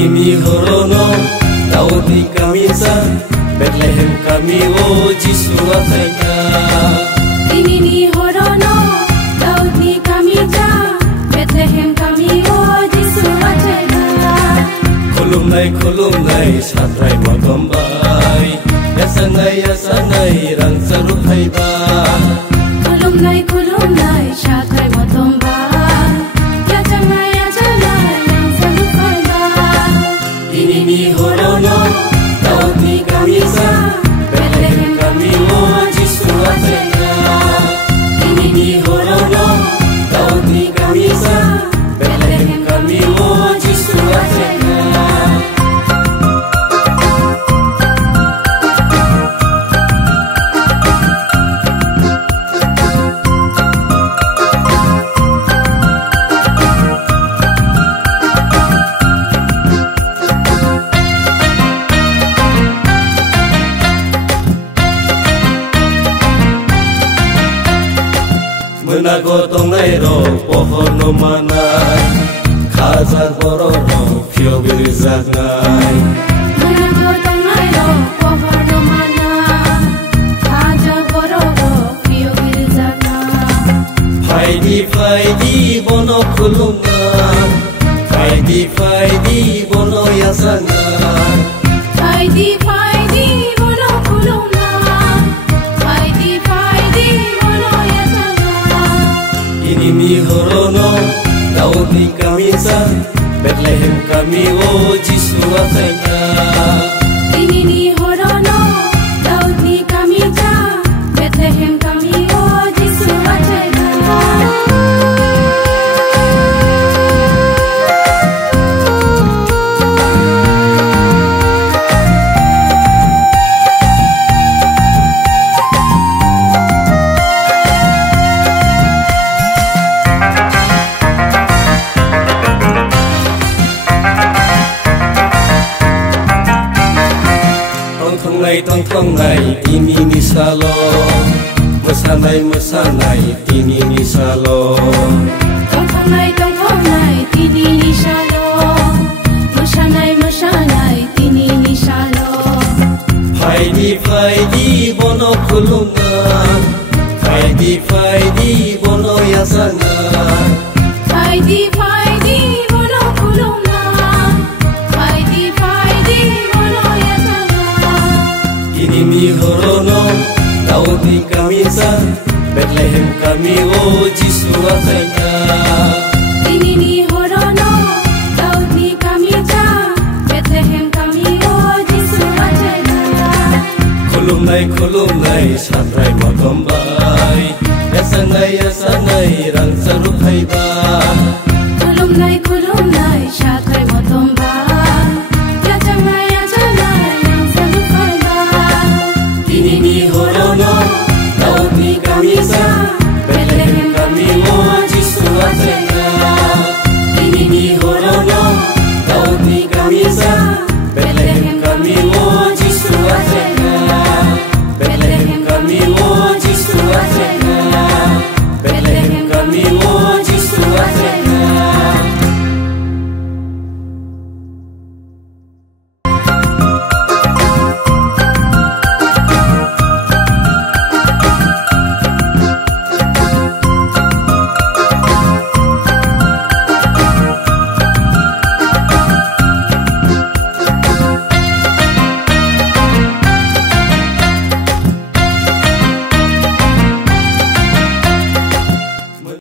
Ini horono Daudi kami sa Bethlehem kami o Jisu ataika. Ini horono Daudi kami sa Bethlehem kami o Jisu ataika. Khulumnai satrai matombai yasanai rang sarupai ba. Khulumnai satrai matombai yasanai rang sarupai ba. Ini horono Daudi kami sa Bethlehem kami o Jisu ataika. Ini horono Daudi kami sa Bethlehem kami o Jisu ataika. Menagotong nairo pohon no manai khazar bororo fiobir zagnai. Menagotong nairo pohon no manai khazar bororo fiobir zagnai. Faidi bono khulungan faidi bono yasangan. Faidi bono khulungan faidi bono yasangan. Ini horono Daudi kami sa Bethlehem kami o Jisu ataika. Ini horono Daudi kami sa Bethlehem kami o Jisu ataika. Tongtongai tini ni salon mesanai tini ni salon. Tongtongai tini ni salon mesanai tini ni salon. Faidi bono khulungan faidi bono yasangan. Faidi bono khulungan faidi bono yasangan. Ini horono Daudi kami sa Bethlehem kami o Jisu ataika. Ini horono Daudi kami sa Bethlehem kami o Jisu ataika. Khulumnai satrai matombai yasanai rang sarupai ba.